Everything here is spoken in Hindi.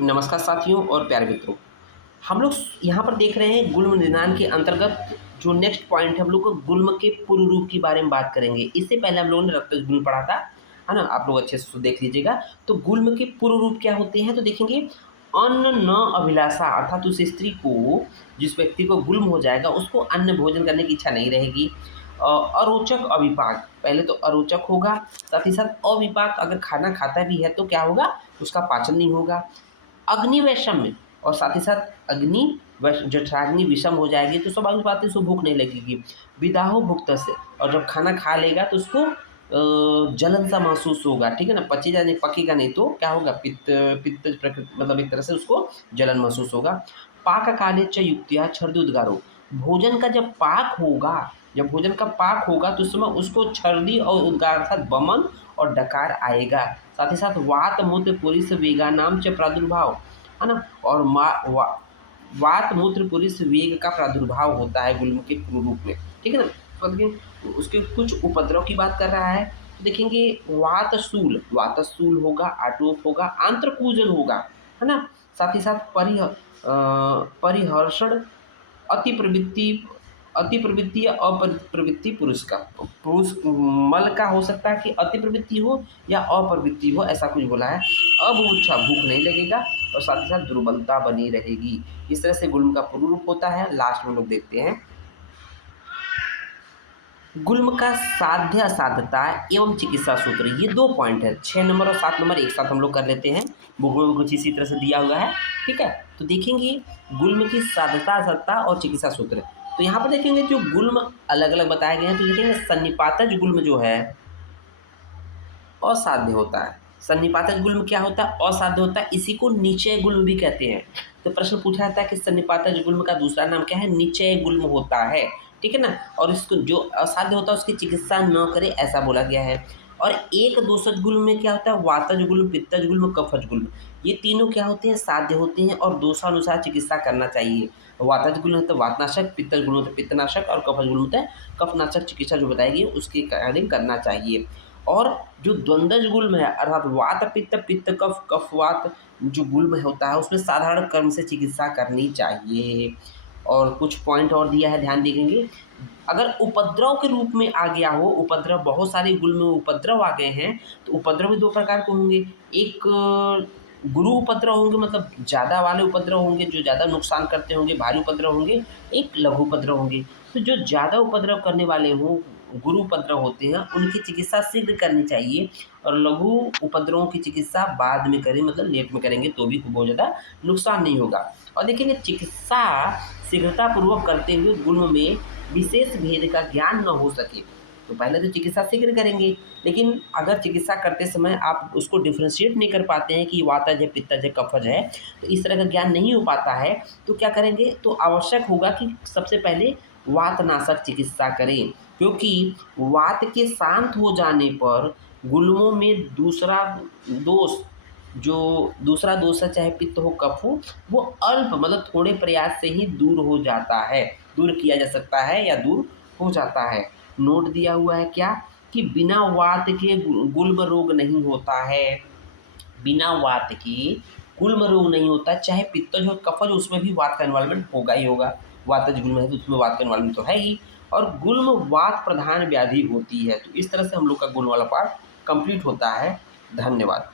नमस्कार साथियों और प्यारे मित्रों। हम लोग यहाँ पर देख रहे हैं गुल्म निदान के अंतर्गत जो नेक्स्ट पॉइंट है, हम लोग को गुल्म के पूर्व रूप के बारे में बात करेंगे। इससे पहले हम लोगों ने रक्तज गुल्म पढ़ा था, है ना? आप लोग अच्छे से देख लीजिएगा। तो गुल्म के पूर्व रूप क्या होते हैं, तो देखेंगे अन्न न अभिलाषा, अर्थात उस स्त्री को, जिस व्यक्ति को गुल्म हो जाएगा उसको अन्न भोजन करने की इच्छा नहीं रहेगी। अरोचक अविपाक, पहले तो अरोचक होगा, साथ ही साथ अविपाक, अगर खाना खाता भी है तो क्या होगा, उसका पाचन नहीं होगा। अग्नि वैषम्य, और साथ ही साथ अग्नि जठराग्नि विषम हो जाएगी तो स्वाभाविक बात है उसको भूख नहीं लगेगी। विदाहो भुक्त से, और जब खाना खा लेगा तो उसको जलन सा महसूस होगा, ठीक है ना? पचेगा नहीं, पकेगा नहीं तो क्या होगा, पित्त पित्त मतलब एक तरह से उसको जलन महसूस होगा। पाक काले च युक्तिया छर्दि उद्गारो, भोजन का जब पाक होगा, जब भोजन का पाक होगा तो उस समय उसको छर्दी और उद्गार अर्थात बमन और डकार आएगा। साथ ही साथ वात मूत्र पुरुष वेगानाम च प्रादुर्भाव, है ना? और वात मूत्र पुरुष वेग का प्रादुर्भाव होता है गुल्म के पूर्व रूप में, ठीक है ना? तो देखिए उसके कुछ उपद्रव की बात कर रहा है, तो देखेंगे वातशूल होगा, आटोप होगा, आंत्रकूजन होगा, है ना? साथ ही साथ परिहर्षण, अति प्रवृत्ति, अति प्रवृत्ति या अप्रवृत्ति पुरुष का, पुरुष मल का हो सकता है कि अति प्रवृत्ति हो या अप्रवृत्ति हो, ऐसा कुछ बोला है। अबूझा, भूख नहीं लगेगा, और साथ ही साथ दुर्बलता बनी रहेगी। इस तरह से गुल्म का पूर्व रूप होता है। लास्ट में लोग देखते हैं गुल्म का साध्य असाध्यता एवं चिकित्सा सूत्र। ये 2 पॉइंट है, 6 नंबर और 7 नंबर एक साथ हम लोग कर लेते हैं। बुक में कुछ इसी तरह से दिया हुआ है, ठीक है? तो देखेंगे गुल्म की साध्यता असाध्यता और चिकित्सा सूत्र। तो यहाँ पर देखेंगे जो गुल्म अलग अलग बताए गए हैं, तो देखेंगे सन्निपातज गुल्म जो है असाध्य होता है। सन्निपातज गुल्म क्या होता है, असाध्य होता है। इसी को निचय गुल्म भी कहते हैं। तो प्रश्न पूछा जाता है कि सन्निपातज गुल्म का दूसरा नाम क्या है, निचय गुल्म होता है, ठीक है ना? और इसको जो असाध्य होता है उसकी चिकित्सा न करे, ऐसा बोला गया है। और एक दोषज गुल्म में क्या होता है, वातज गुल्म, पित्तज गुल्म, कफज गुल्म, ये तीनों क्या होते हैं, साध्य होते हैं और दोषानुसार चिकित्सा करना चाहिए। वातज गुल्म होता है वातनाशक, पित्तज गुल्म होता है पित्तनाशक, और कफज गुल्म होता है कफनाशक। चिकित्सा जो बताई गई उसके अकॉर्डिंग करना चाहिए। और जो द्वंद्वज गुल्म है, अर्थात वात पित्त, पित्त कफ, कफ वात, जो गुल्म होता है उसमें साधारण क्रम से चिकित्सा करनी चाहिए। और कुछ पॉइंट और दिया है, ध्यान देंगे। अगर उपद्रव के रूप में आ गया हो, उपद्रव, बहुत सारे गुल्म में उपद्रव आ गए हैं, तो उपद्रव भी 2 प्रकार के होंगे। एक गुरु उपद्रव होंगे, मतलब ज़्यादा वाले उपद्रव होंगे जो ज़्यादा नुकसान करते होंगे, भारी उपद्रव होंगे। एक लघु उपद्रव होंगे। तो जो ज़्यादा उपद्रव करने वाले हों, गुरु उपद्रव होते हैं, उनकी चिकित्सा शीघ्र करनी चाहिए, और लघु उपद्रवों की चिकित्सा बाद में करें, मतलब लेट में करेंगे तो भी बहुत ज़्यादा नुकसान नहीं होगा। और देखेंगे चिकित्सा शीघ्रतापूर्वक करते हुए गुल्म में विशेष भेद का ज्ञान न हो सके, तो पहले तो चिकित्सा शीघ्र करेंगे, लेकिन अगर चिकित्सा करते समय आप उसको डिफ्रेंशिएट नहीं कर पाते हैं कि वातज है, पित्तज है, कफज है, तो इस तरह का ज्ञान नहीं हो पाता है, तो क्या करेंगे, तो आवश्यक होगा कि सबसे पहले वातनाशक चिकित्सा करें, क्योंकि वात के शांत हो जाने पर गुल्मों में दोष जो दूसरा दोष है, चाहे पित्त हो, कफ हो, वो अल्प, मतलब थोड़े प्रयास से ही दूर हो जाता है, दूर किया जा सकता है या दूर हो जाता है। नोट दिया हुआ है क्या, कि बिना वात के गुल्म रोग नहीं होता है। बिना वात के गुल्म रोग नहीं होता, चाहे पित्तज हो, कफज, उसमें भी वात का इन्वॉल्वमेंट होगा ही होगा। वातज गुल्म है तो उसमें वात का इन्वॉल्वमेंट तो है ही। और गुल्म वात प्रधान व्याधि होती है। तो इस तरह से हम लोग का गुल्म वाला पार्ट कंप्लीट होता है। धन्यवाद।